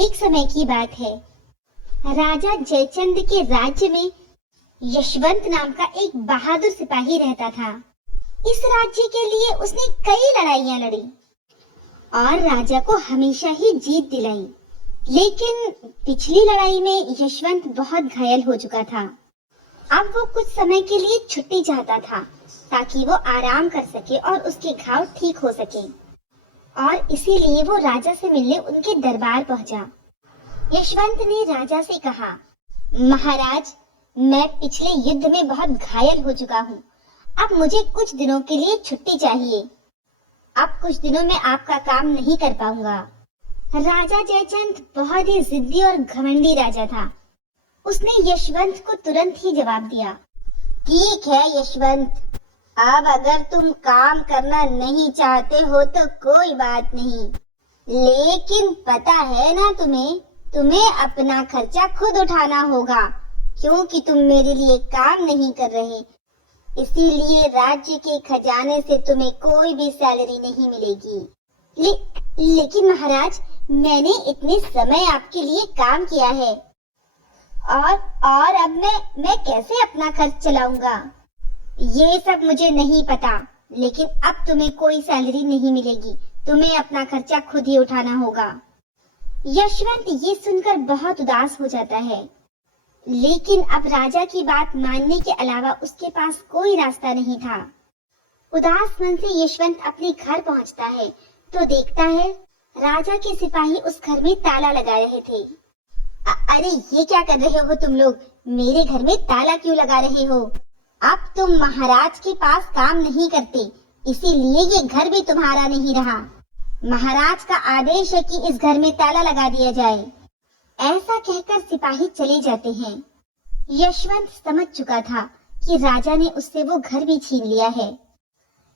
एक समय की बात है। राजा जयचंद के राज्य में यशवंत नाम का एक बहादुर सिपाही रहता था। इस राज्य के लिए उसने कई लड़ाइयां लड़ी और राजा को हमेशा ही जीत दिलाई। लेकिन पिछली लड़ाई में यशवंत बहुत घायल हो चुका था। अब वो कुछ समय के लिए छुट्टी चाहता था ताकि वो आराम कर सके और उसके घाव ठीक हो सके, और इसीलिए वो राजा से मिलने उनके दरबार पहुंचा। यशवंत ने राजा से कहा, महाराज, मैं पिछले युद्ध में बहुत घायल हो चुका हूँ। अब मुझे कुछ दिनों के लिए छुट्टी चाहिए। अब कुछ दिनों में आपका काम नहीं कर पाऊंगा। राजा जयचंद बहुत ही जिद्दी और घमंडी राजा था। उसने यशवंत को तुरंत ही जवाब दिया, ठीक है यशवंत, अब अगर तुम काम करना नहीं चाहते हो तो कोई बात नहीं, लेकिन पता है ना तुम्हें अपना खर्चा खुद उठाना होगा, क्योंकि तुम मेरे लिए काम नहीं कर रहे। इसीलिए राज्य के खजाने से तुम्हें कोई भी सैलरी नहीं मिलेगी। लेकिन महाराज, मैंने इतने समय आपके लिए काम किया है और अब मैं कैसे अपना खर्च चलाऊंगा? ये सब मुझे नहीं पता, लेकिन अब तुम्हें कोई सैलरी नहीं मिलेगी। तुम्हें अपना खर्चा खुद ही उठाना होगा। यशवंत ये सुनकर बहुत उदास हो जाता है, लेकिन अब राजा की बात मानने के अलावा उसके पास कोई रास्ता नहीं था। उदास मन से यशवंत अपने घर पहुंचता है तो देखता है राजा के सिपाही उस घर में ताला लगा रहे थे। अरे ये क्या कर रहे हो तुम लोग? मेरे घर में ताला क्यों लगा रहे हो? अब तुम महाराज के पास काम नहीं करते, इसीलिए ये घर भी तुम्हारा नहीं रहा। महाराज का आदेश है कि इस घर में ताला लगा दिया जाए। ऐसा कहकर सिपाही चले जाते हैं। यशवंत समझ चुका था कि राजा ने उससे वो घर भी छीन लिया है।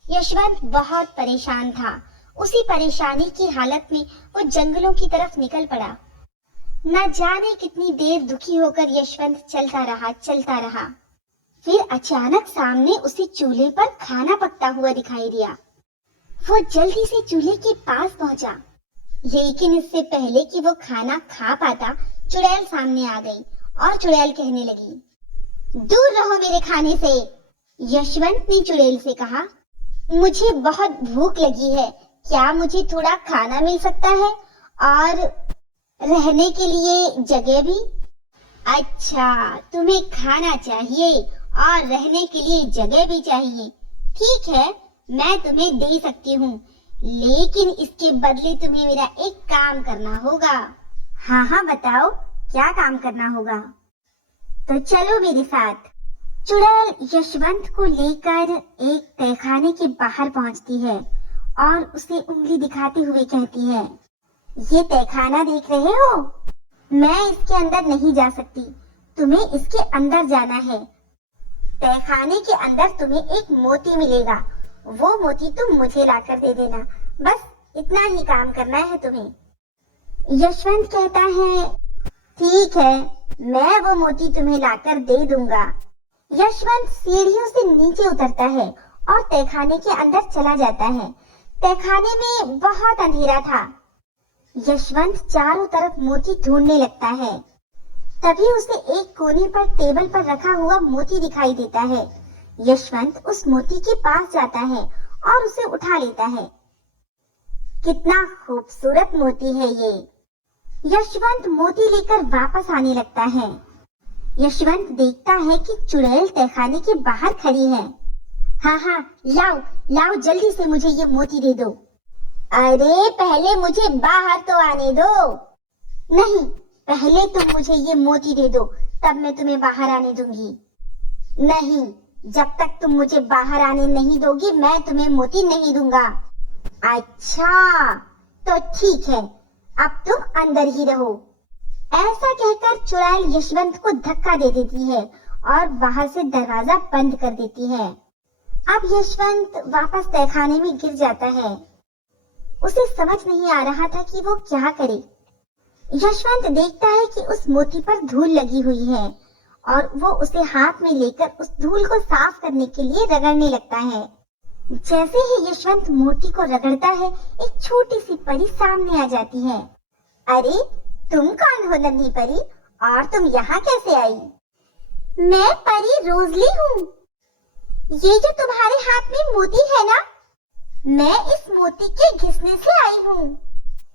यशवंत बहुत परेशान था। उसी परेशानी की हालत में वो जंगलों की तरफ निकल पड़ा। न जाने कितनी देर दुखी होकर यशवंत चलता रहा। फिर अचानक सामने उसी चूल्हे पर खाना पकता हुआ दिखाई दिया। वो जल्दी से चूल्हे के पास पहुंचा, लेकिन इससे पहले कि वो खाना खा पाता, चुड़ैल सामने आ गई और चुड़ैल कहने लगी, दूर रहो मेरे खाने से। यशवंत ने चुड़ैल से कहा, मुझे बहुत भूख लगी है, क्या मुझे थोड़ा खाना मिल सकता है और रहने के लिए जगह भी? अच्छा, तुम्हें खाना चाहिए और रहने के लिए जगह भी चाहिए। ठीक है, मैं तुम्हें दे सकती हूँ, लेकिन इसके बदले तुम्हें मेरा एक काम करना होगा। हाँ, बताओ क्या काम करना होगा? तो चलो मेरे साथ। चुड़ैल यशवंत को लेकर एक तहखाने के बाहर पहुंचती है और उसे उंगली दिखाते हुए कहती है, ये तहखाना देख रहे हो? मैं इसके अंदर नहीं जा सकती, तुम्हें इसके अंदर जाना है। तहखाने के अंदर तुम्हें एक मोती मिलेगा, वो मोती तुम मुझे लाकर दे देना, बस इतना ही काम करना है तुम्हें। यशवंत कहता है, ठीक है, मैं वो मोती तुम्हें लाकर दे दूंगा। यशवंत सीढ़ियों से नीचे उतरता है और तहखाने के अंदर चला जाता है। तहखाने में बहुत अंधेरा था। यशवंत चारों तरफ मोती ढूंढने लगता है। तभी उसे एक कोने पर टेबल पर रखा हुआ मोती दिखाई देता है। यशवंत उस मोती के पास जाता है और उसे उठा लेता है। कितना खूबसूरत मोती है ये। यशवंत मोती लेकर वापस आने लगता है। यशवंत देखता है कि चुड़ैल तहखाने के बाहर खड़ी है। हाँ, लाओ जल्दी से मुझे ये मोती दे दो। अरे पहले मुझे बाहर तो आने दो। नहीं, पहले तुम मुझे ये मोती दे दो, तब मैं तुम्हें बाहर आने दूंगी। नहीं, जब तक तुम मुझे बाहर आने नहीं दोगी, मैं तुम्हें मोती नहीं दूंगा। अच्छा, तो ठीक है, अब तुम अंदर ही रहो। ऐसा कहकर चुड़ैल यशवंत को धक्का दे देती है और बाहर से दरवाजा बंद कर देती है। अब यशवंत वापस तहखाने में गिर जाता है। उसे समझ नहीं आ रहा था कि वो क्या करे। यशवंत देखता है कि उस मोती पर धूल लगी हुई है और वो उसे हाथ में लेकर उस धूल को साफ करने के लिए रगड़ने लगता है। जैसे ही यशवंत मोती को रगड़ता है, एक छोटी सी परी सामने आ जाती है। अरे तुम कौन हो नन्ही परी, और तुम यहाँ कैसे आई? मैं परी रोजली हूँ। ये जो तुम्हारे हाथ में मोती है ना, मैं इस मोती के घिसने से आई हूँ।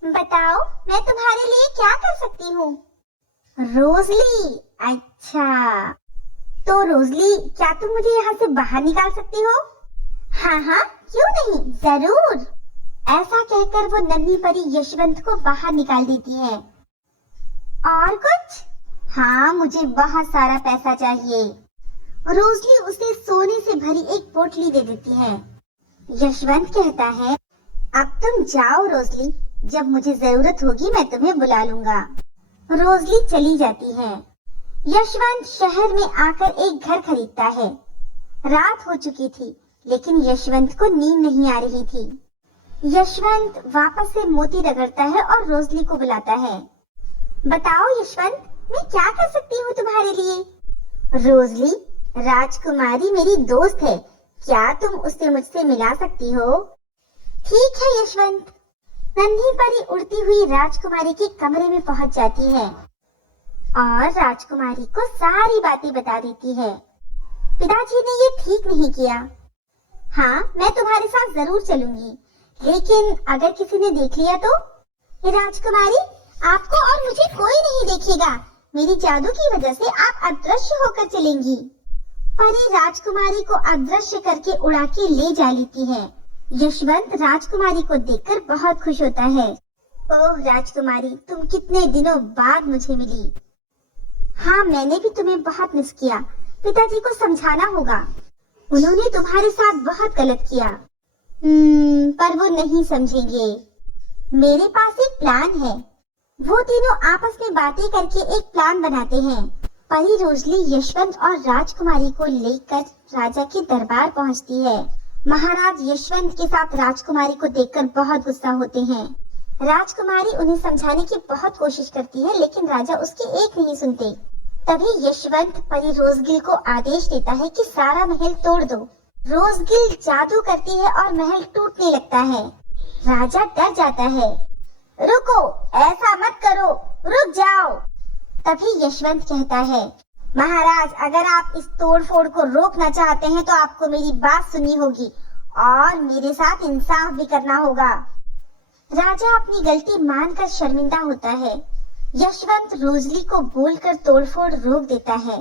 बताओ मैं तुम्हारे लिए क्या कर सकती हूँ? रोजली, अच्छा तो रोजली, क्या तुम मुझे यहाँ से बाहर निकाल सकती हो? हाँ हाँ, क्यों नहीं, जरूर। ऐसा कहकर वो नन्ही परी यशवंत को बाहर निकाल देती है। और कुछ? हाँ, मुझे बहुत सारा पैसा चाहिए। रोजली उसे सोने से भरी एक पोटली दे देती है। यशवंत कहता है, अब तुम जाओ रोजली, जब मुझे जरूरत होगी मैं तुम्हें बुला लूंगा। रोजली चली जाती है। यशवंत शहर में आकर एक घर खरीदता है। रात हो चुकी थी, लेकिन यशवंत को नींद नहीं आ रही थी। यशवंत वापस से मोती रगड़ता है और रोजली को बुलाता है। बताओ यशवंत, मैं क्या कर सकती हूँ तुम्हारे लिए? रोजली, राजकुमारी मेरी दोस्त है, क्या तुम उससे मुझसे मिला सकती हो? ठीक है यशवंत। नन्ही परी उड़ती हुई राजकुमारी के कमरे में पहुंच जाती है और राजकुमारी को सारी बातें बता देती है। पिताजी ने ये ठीक नहीं किया। हाँ, मैं तुम्हारे साथ जरूर चलूंगी, लेकिन अगर किसी ने देख लिया तो? राजकुमारी, आपको और मुझे कोई नहीं देखेगा। मेरी जादू की वजह से आप अदृश्य होकर चलेंगी। परी राजकुमारी को अदृश्य करके उड़ा के ले जा लेती है। यशवंत राजकुमारी को देखकर बहुत खुश होता है। ओह राजकुमारी, तुम कितने दिनों बाद मुझे मिली। हाँ, मैंने भी तुम्हें बहुत मिस किया। पिताजी को समझाना होगा, उन्होंने तुम्हारे साथ बहुत गलत किया। पर वो नहीं समझेंगे। मेरे पास एक प्लान है। वो तीनों आपस में बातें करके एक प्लान बनाते हैं। परी रोजली यशवंत और राजकुमारी को लेकर राजा के दरबार पहुंचती है। महाराज यशवंत के साथ राजकुमारी को देखकर बहुत गुस्सा होते हैं। राजकुमारी उन्हें समझाने की बहुत कोशिश करती है, लेकिन राजा उसकी एक नहीं सुनते। तभी यशवंत परी रोजगिल को आदेश देता है कि सारा महल तोड़ दो। रोजगिल जादू करती है और महल टूटने लगता है। राजा डर जाता है। रुको, ऐसा मत करो, रुक जाओ। तभी यशवंत कहता है, महाराज, अगर आप इस तोड़फोड़ को रोकना चाहते हैं तो आपको मेरी बात सुननी होगी और मेरे साथ इंसाफ भी करना होगा। राजा अपनी गलती मानकर शर्मिंदा होता है। यशवंत रोजली को बोलकर तोड़फोड़ रोक देता है।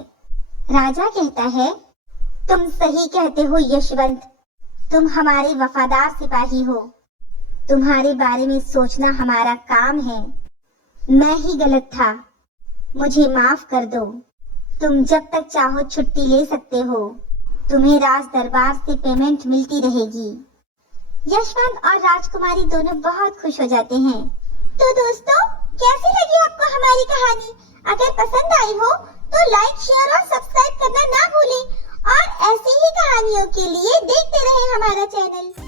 राजा कहता है, तुम सही कहते हो यशवंत, तुम हमारे वफादार सिपाही हो। तुम्हारे बारे में सोचना हमारा काम है। मैं ही गलत था, मुझे माफ कर दो। तुम जब तक चाहो छुट्टी ले सकते हो। तुम्हें राज दरबार से पेमेंट मिलती रहेगी। यशवंत और राजकुमारी दोनों बहुत खुश हो जाते हैं। तो दोस्तों, कैसी लगी आपको हमारी कहानी? अगर पसंद आई हो तो लाइक, शेयर और सब्सक्राइब करना ना भूलें और ऐसी ही कहानियों के लिए देखते रहें हमारा चैनल।